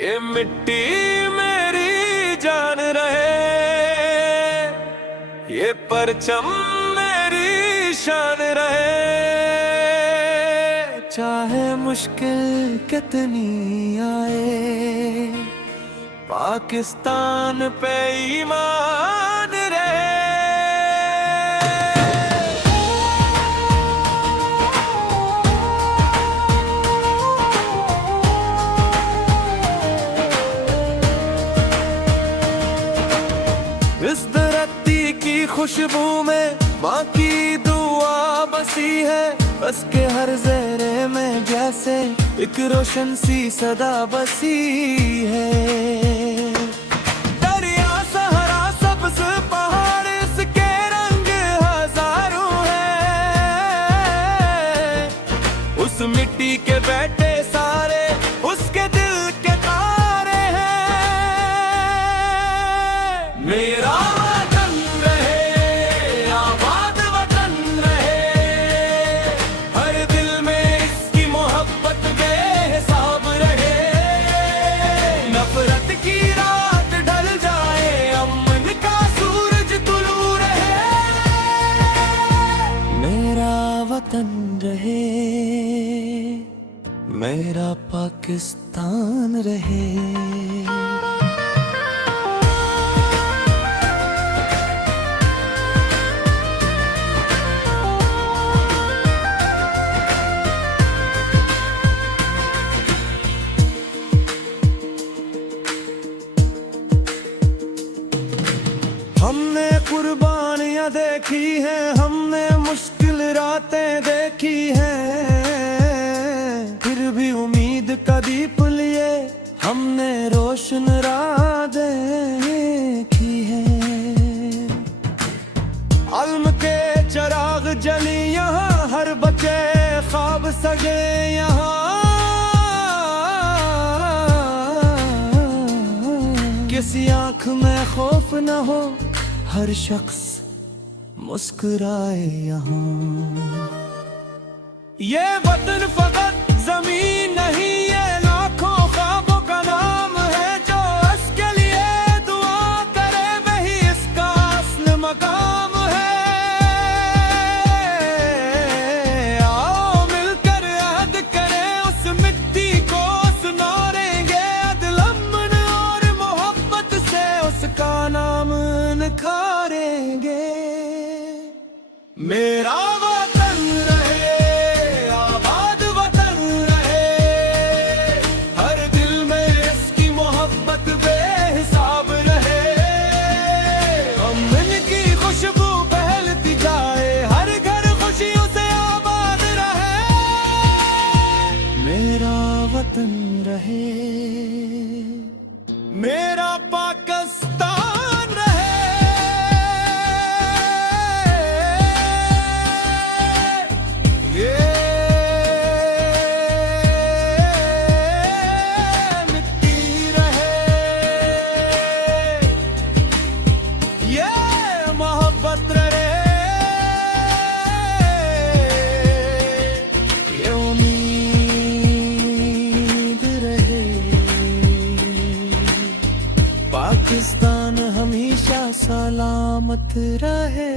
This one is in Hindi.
ये मिट्टी मेरी जान रहे, ये परचम मेरी शान रहे। चाहे मुश्किल कितनी आए, पाकिस्तान पे ईमान रहे। इस धरती की खुशबू में माँ की दुआ बसी है, बस के हर ज़हरे में जैसे एक रोशन सी सदा बसी है। दरिया सहारा सब्ज़ पहाड़ इसके रंग हजारों हैं, उस मिट्टी के बैठे सारे उसके दिल के तारे हैं। मेरा वतन रहे, आबाद वतन रहे, हर दिल में इसकी मोहब्बत बेहिसाब रहे। नफरत की रात ढल जाए, अमन का सूरज तुलू रहे। मेरा वतन रहे, मेरा पाकिस्तान रहे। हमने कुर्बानियां देखी हैं, हमने मुश्किल रातें देखी हैं, फिर भी उम्मीद का दीप लिए हमने रोशन राह देखी है। अल्म के चिराग जली यहाँ, हर बच्चे ख्वाब सजे यहाँ। किसी आंख में खौफ न हो, हर शख्स मुस्कुराए यहाँ। ये वतन फकत जमीन नहीं, ये लाखों ख्वाबों का नाम है। जो इसके लिए दुआ करे वही इसका असल मकाम है। आओ मिलकर याद करें उस मिट्टी को, सुनारेंगे अदल अमन और मोहब्बत से उसका नाम निखारेंगे। मेरा वतन रहे, आबाद वतन रहे, हर दिल में इसकी मोहब्बत बेहिसाब रहे। अमन की खुशबू फैलती जाए, हर घर खुशियों से आबाद रहे। मेरा वतन रहे, मेरा पाकिस्तान रहे। ये मिट्टी रहे, ये मोहब्बत रहे, ये उम्मीद रहे। पाकिस्तान हमेशा सलामत रहे।